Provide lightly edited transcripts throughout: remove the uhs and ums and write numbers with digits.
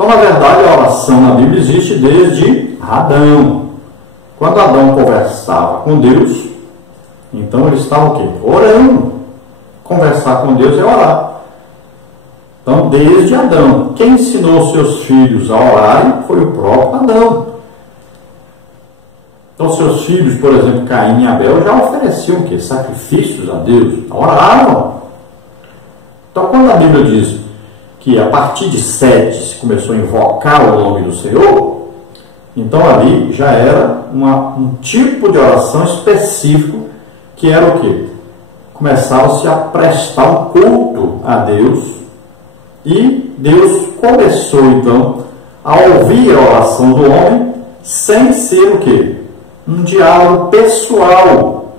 Então, na verdade, a oração na Bíblia existe desde Adão. Quando Adão conversava com Deus, então ele estava o quê? Orando. Conversar com Deus é orar. Então, desde Adão, quem ensinou seus filhos a orarem foi o próprio Adão. Então, seus filhos, por exemplo, Caim e Abel, já ofereciam o quê? Sacrifícios a Deus, oravam. Então, quando a Bíblia diz que a partir de Sete se começou a invocar o nome do Senhor, então ali já era um tipo de oração específico, que era o quê? Começava-se a prestar um culto a Deus, e Deus começou então a ouvir a oração do homem sem ser o quê? Um diálogo pessoal.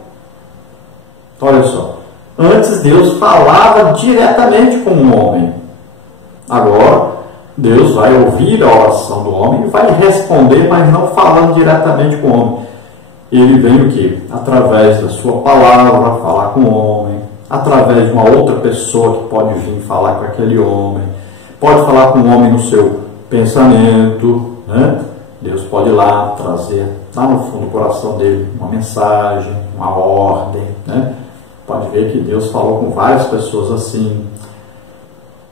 Então, olha só, antes Deus falava diretamente com o homem. Agora Deus vai ouvir a oração do homem e vai responder, mas não falando diretamente com o homem. Ele vem o quê? Através da sua palavra falar com o homem, através de uma outra pessoa que pode vir falar com aquele homem, pode falar com o homem no seu pensamento, né? Deus pode ir lá trazer, lá no fundo do coração dele, uma mensagem, uma ordem, né? Pode ver que Deus falou com várias pessoas assim.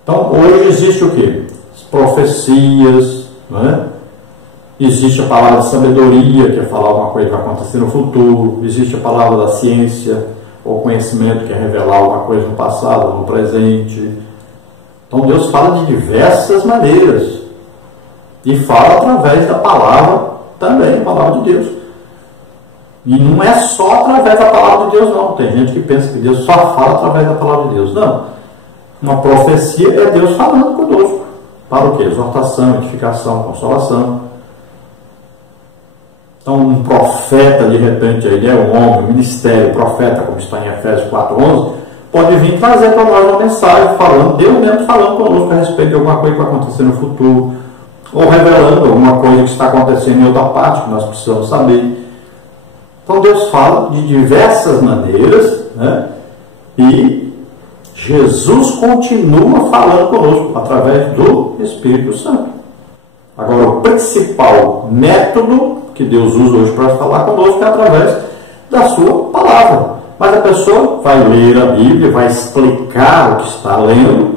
Então, hoje existe o quê? As profecias, né? Existe a palavra de sabedoria, que é falar alguma coisa que vai acontecer no futuro. Existe a palavra da ciência, ou conhecimento, que é revelar alguma coisa no passado ou no presente. Então, Deus fala de diversas maneiras. E fala através da palavra também, a palavra de Deus. E não é só através da palavra de Deus, não. Tem gente que pensa que Deus só fala através da palavra de Deus. Não. Uma profecia é Deus falando conosco. Para o quê? Exortação, edificação, consolação. Então, um profeta, de repente, ele é um homem, um ministério, profeta, como está em Efésios 4:11, pode vir trazer para nós uma mensagem falando, Deus mesmo falando conosco a respeito de alguma coisa que vai acontecer no futuro, ou revelando alguma coisa que está acontecendo em outra parte, que nós precisamos saber. Então, Deus fala de diversas maneiras, né? E Jesus continua falando conosco através do Espírito Santo. Agora, o principal método que Deus usa hoje para falar conosco é através da sua palavra. Mas a pessoa vai ler a Bíblia, vai explicar o que está lendo,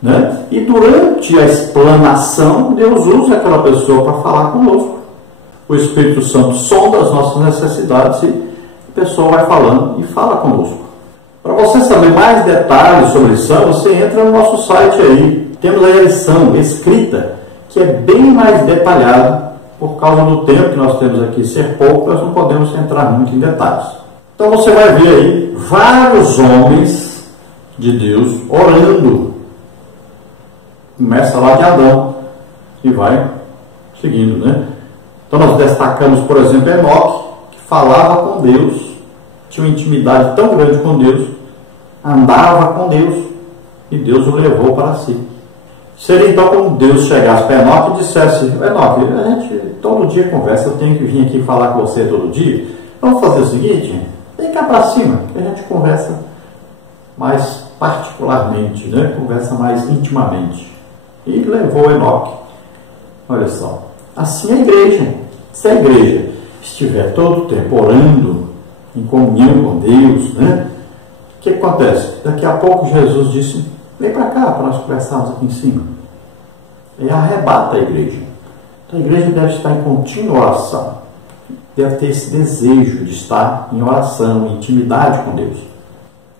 né? E durante a explanação, Deus usa aquela pessoa para falar conosco. O Espírito Santo sonda as nossas necessidades e a pessoa vai falando e fala conosco. Para você saber mais detalhes sobre lição, você entra no nosso site aí. Temos a lição escrita, que é bem mais detalhado. Por causa do tempo que nós temos aqui ser pouco, nós não podemos entrar muito em detalhes. Então você vai ver aí vários homens de Deus orando. Começa lá de Adão e vai seguindo, né? Então nós destacamos, por exemplo, Enoque, que falava com Deus, tinha uma intimidade tão grande com Deus, andava com Deus, e Deus o levou para si. Seria então como Deus chegasse para Enoque e dissesse: Enoque, a gente todo dia conversa, eu tenho que vir aqui falar com você todo dia. Vamos fazer o seguinte, vem cá para cima, que a gente conversa mais particularmente, né? Conversa mais intimamente. E levou Enoque. Olha só, assim é a igreja. Se a igreja estiver todo o tempo orando, em comunhão com Deus, né? O que acontece? Daqui a pouco Jesus disse: vem para cá para nós conversarmos aqui em cima. E arrebata a igreja. Então a igreja deve estar em contínua oração. Deve ter esse desejo de estar em oração, em intimidade com Deus.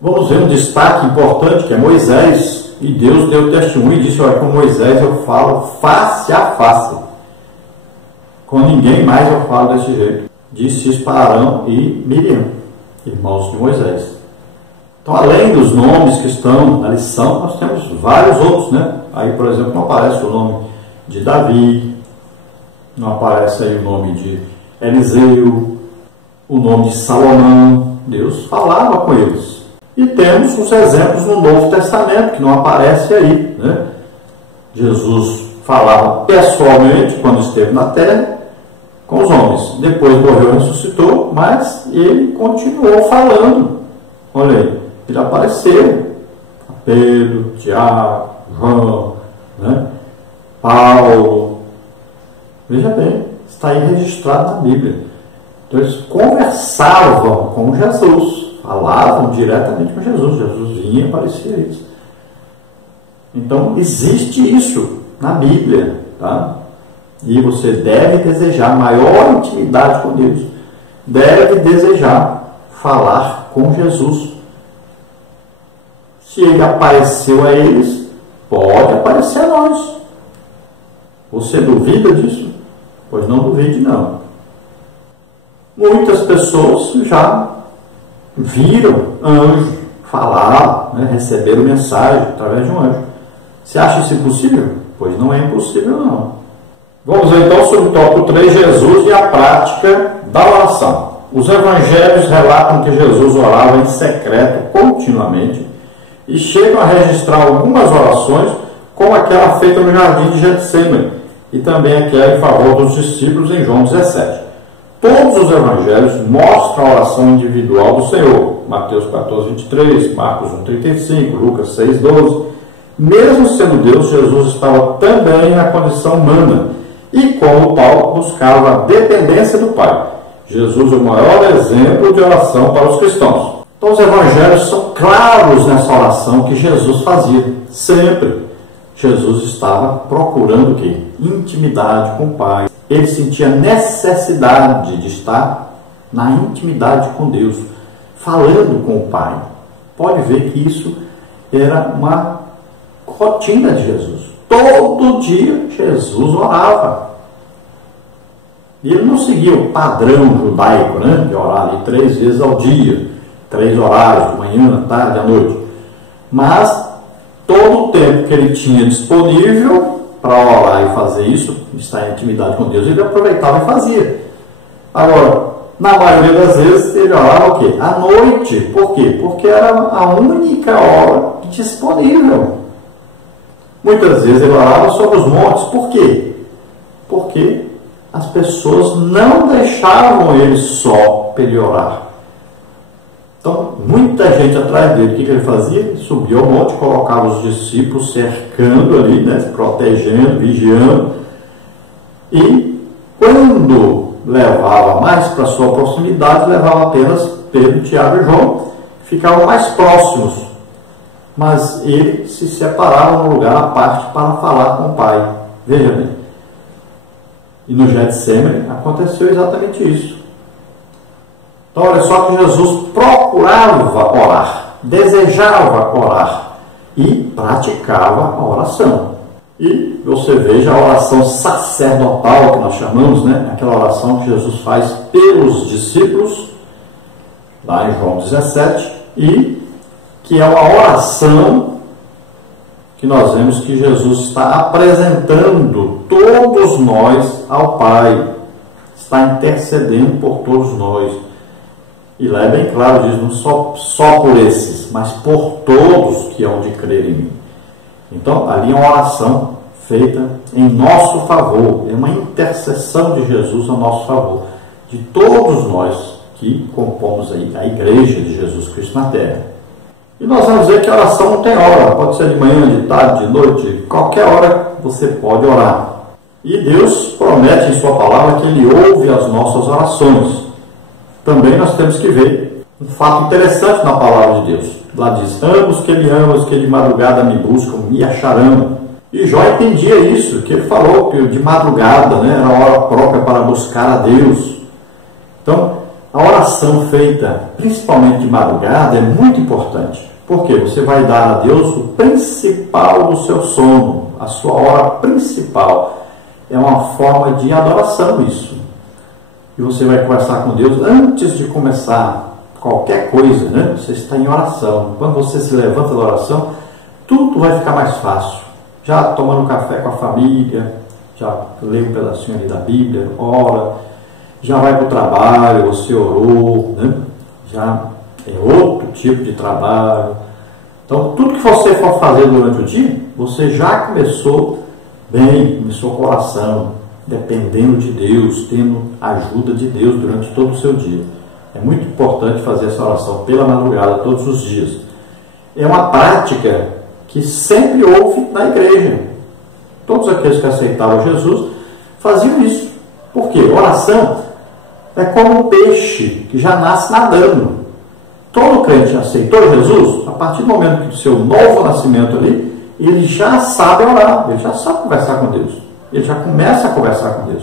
Vamos ver um destaque importante, que é Moisés. E Deus deu testemunho e disse: olha, com Moisés eu falo face a face. Com ninguém mais eu falo desse jeito. Disse isso para Arão e Miriam, irmãos de Moisés. Então, além dos nomes que estão na lição, nós temos vários outros, né? Aí, por exemplo, não aparece o nome de Davi, não aparece aí o nome de Eliseu, o nome de Salomão. Deus falava com eles. E temos os exemplos no Novo Testamento, que não aparece aí, né? Jesus falava pessoalmente, quando esteve na terra, com os homens. Depois morreu e ressuscitou, mas ele continuou falando. Olha aí. Ele apareceu a Pedro, Tiago, João, né? Paulo. Veja bem, está aí registrado na Bíblia. Então eles conversavam com Jesus, falavam diretamente com Jesus. Jesus vinha e aparecia isso. Então existe isso na Bíblia, tá? E você deve desejar maior intimidade com Deus. Deve desejar falar com Jesus. Se ele apareceu a eles, pode aparecer a nós. Você duvida disso? Pois não duvide, não. Muitas pessoas já viram anjo, falaram, né, receberam mensagem através de um anjo. Você acha isso impossível? Pois não é impossível, não. Vamos então sobre o tópico 3, Jesus e a prática da oração. Os evangelhos relatam que Jesus orava em secreto continuamente e chegam a registrar algumas orações, como aquela feita no jardim de Getsemane e também aquela em favor dos discípulos em João 17. Todos os evangelhos mostram a oração individual do Senhor. Mateus 14:23, Marcos 1:35, Lucas 6:12. Mesmo sendo Deus, Jesus estava também na condição humana e, como Paulo, buscava a dependência do Pai. Jesus é o maior exemplo de oração para os cristãos. Então os evangelhos são claros nessa oração que Jesus fazia, sempre. Jesus estava procurando o quê? Intimidade com o Pai. Ele sentia necessidade de estar na intimidade com Deus, falando com o Pai. Pode ver que isso era uma rotina de Jesus. Todo dia Jesus orava. E ele não seguia o padrão judaico, né, de orar ali 3 vezes ao dia, 3 horários, de manhã, tarde, à noite. Mas todo o tempo que ele tinha disponível para orar e fazer isso, estar em intimidade com Deus, ele aproveitava e fazia. Agora, na maioria das vezes, ele orava o quê? À noite. Por quê? Porque era a única hora disponível. Muitas vezes ele orava sobre os montes. Por quê? Porque as pessoas não deixavam ele só para ele orar. Então, muita gente atrás dele, o que ele fazia? Ele subia ao monte, colocava os discípulos cercando ali, né, protegendo, vigiando. E quando levava mais para sua proximidade, levava apenas Pedro, Tiago e João, ficavam mais próximos. Mas ele se separava num lugar à parte para falar com o Pai. Veja bem. E no Getsemane aconteceu exatamente isso. Então, olha só que Jesus procurava orar, desejava orar e praticava a oração. E você veja a oração sacerdotal que nós chamamos, né? Aquela oração que Jesus faz pelos discípulos, lá em João 17, e que é uma oração que nós vemos que Jesus está apresentando todos nós ao Pai, está intercedendo por todos nós. E lá é bem claro, diz, não só por esses, mas por todos que hão de crer em mim. Então, ali é uma oração feita em nosso favor, é uma intercessão de Jesus a nosso favor, de todos nós que compomos aí a igreja de Jesus Cristo na terra. E nós vamos ver que a oração não tem hora, pode ser de manhã, de tarde, de noite, qualquer hora você pode orar. E Deus promete em sua palavra que Ele ouve as nossas orações. Também nós temos que ver um fato interessante na palavra de Deus. Lá diz, ambos que Ele ama, os que de madrugada me buscam, me acharão. E Jó entendia isso, que ele falou que de madrugada, né, era a hora própria para buscar a Deus. Então, a oração feita principalmente de madrugada é muito importante. Porque você vai dar a Deus o principal do seu sono, a sua hora principal. É uma forma de adoração isso. E você vai conversar com Deus antes de começar qualquer coisa, né? Você está em oração. Quando você se levanta da oração, tudo vai ficar mais fácil. Já tomando café com a família, já lê um pedacinho ali da Bíblia, ora, já vai para o trabalho, você orou, né? Já é outro tipo de trabalho. Então, tudo que você for fazer durante o dia, você já começou bem, começou com oração, dependendo de Deus, tendo ajuda de Deus durante todo o seu dia. É muito importante fazer essa oração pela madrugada, todos os dias. É uma prática que sempre houve na igreja. todos aqueles que aceitavam Jesus faziam isso. Por quê? Oração é como um peixe que já nasce nadando. Todo crente aceitou Jesus, a partir do momento do seu novo nascimento ali, ele já sabe orar, ele já sabe conversar com Deus, ele já começa a conversar com Deus.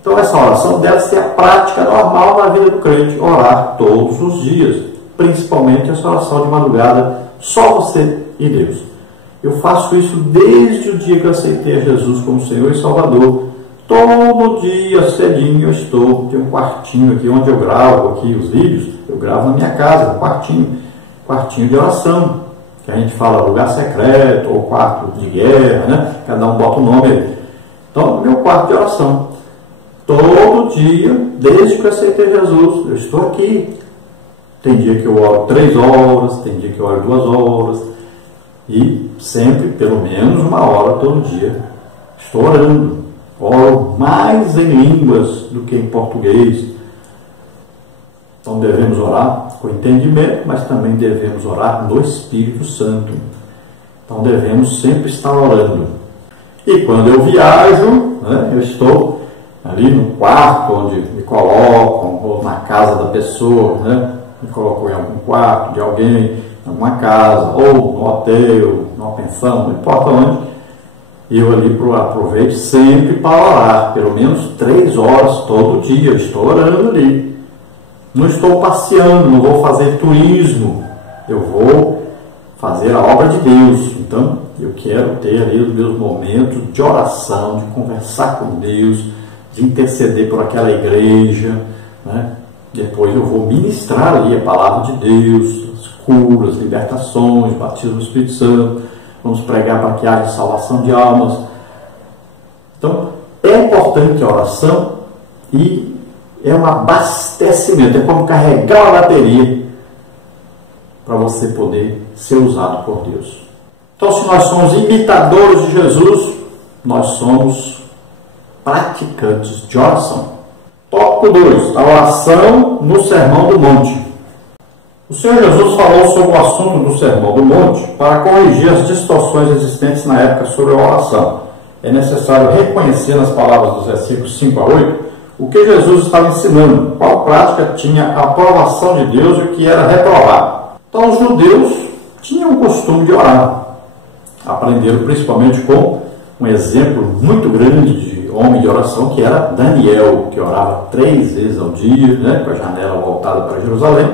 Então essa oração deve ser a prática normal da vida do crente, orar todos os dias, principalmente essa oração de madrugada, só você e Deus. Eu faço isso desde o dia que eu aceitei a Jesus como Senhor e Salvador. Todo dia cedinho tem um quartinho aqui onde eu gravo aqui os vídeos, eu gravo na minha casa, um quartinho de oração, que a gente fala lugar secreto ou quarto de guerra, né? Cada um bota o nome aí. Então, meu quarto de oração. Todo dia, desde que eu aceitei Jesus, eu estou aqui. Tem dia que eu oro 3 horas, tem dia que eu oro 2 horas, e sempre, pelo menos 1 hora todo dia, estou orando. Oro mais em línguas do que em português. Então devemos orar com entendimento, mas também devemos orar no Espírito Santo. Então devemos sempre estar orando. E quando eu viajo, né, eu estou ali no quarto onde me colocam, ou na casa da pessoa, né, me colocou em algum quarto de alguém, em alguma casa, ou no hotel, numa pensão, não importa onde. Eu ali aproveito sempre para orar, pelo menos 3 horas todo dia, eu estou orando ali. Não estou passeando, não vou fazer turismo, eu vou fazer a obra de Deus. Então, eu quero ter ali os meus momentos de oração, de conversar com Deus, de interceder por aquela igreja, né? Depois eu vou ministrar ali a palavra de Deus, as curas, libertações, batismo do Espírito Santo. Vamos pregar para que haja salvação de almas. Então, é importante a oração e é um abastecimento, é como carregar uma bateria para você poder ser usado por Deus. Então, se nós somos imitadores de Jesus, nós somos praticantes de oração. Tópico 2, a oração no Sermão do Monte. O Senhor Jesus falou sobre o assunto do Sermão do Monte para corrigir as distorções existentes na época sobre a oração. É necessário reconhecer nas palavras dos versículos 5 a 8 o que Jesus estava ensinando, qual prática tinha a aprovação de Deus e o que era reprovado. Então os judeus tinham o costume de orar. Aprenderam principalmente com um exemplo muito grande de homem de oração, que era Daniel, que orava 3 vezes ao dia, né, com a janela voltada para Jerusalém,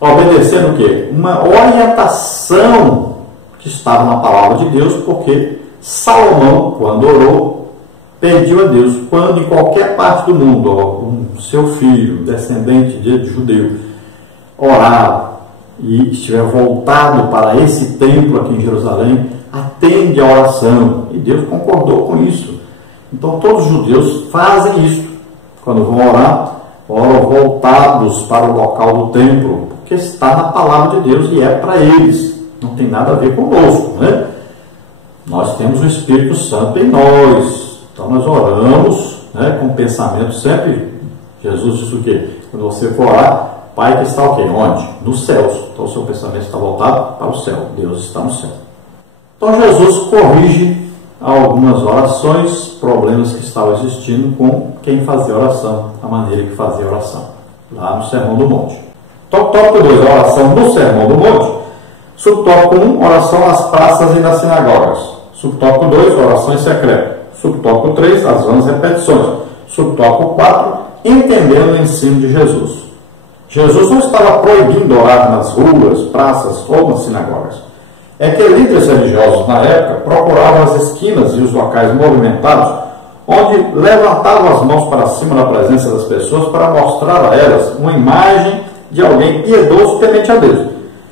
obedecendo o quê? Uma orientação que estava na palavra de Deus, porque Salomão, quando orou, pediu a Deus, quando em qualquer parte do mundo, um seu filho, descendente de judeu, orar e estiver voltado para esse templo aqui em Jerusalém, atende a oração. E Deus concordou com isso. Então todos os judeus fazem isso. Quando vão orar, oram voltados para o local do templo, porque está na palavra de Deus e é para eles. Não tem nada a ver conosco, né? Nós temos o Espírito Santo em nós. Então nós oramos, né, com pensamento sempre. Jesus disse o quê? Quando você for orar, Pai que está o quê? Onde? Nos céus. Então o seu pensamento está voltado para o céu. Deus está no céu. Então Jesus corrige algumas orações, problemas que estavam existindo com quem fazia oração, a maneira que fazia oração, lá no Sermão do Monte. Então, tópico 2, a oração no Sermão do Monte. Subtópico 1, oração nas praças e nas sinagogas. Subtópico 2, oração em secreto. Subtópico 3, as vãs repetições. Subtópico 4, entendendo o ensino de Jesus. Jesus não estava proibindo orar nas ruas, praças ou nas sinagogas. É que líderes religiosos na época procuravam as esquinas e os locais movimentados, onde levantavam as mãos para cima na presença das pessoas para mostrar a elas uma imagem de alguém piedoso e temente a Deus.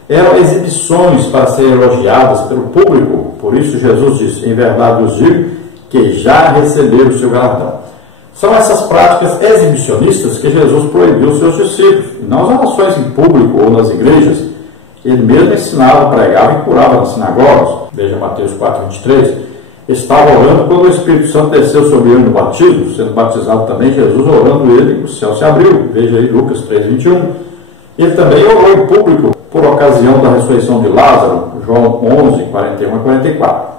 Eram exibições para serem elogiadas pelo público. Por isso Jesus disse, em verdade vos digo, que já receberam o seu galardão. São essas práticas exibicionistas que Jesus proibiu aos seus discípulos, e não as orações em público ou nas igrejas. Ele mesmo ensinava, pregava e curava nas sinagogas. Veja Mateus 4:23. Estava orando quando o Espírito Santo desceu sobre ele no batismo, sendo batizado também Jesus, orando ele, o céu se abriu. Veja aí Lucas 3:21. Ele também orou em público por ocasião da ressurreição de Lázaro, João 11:41 a 44.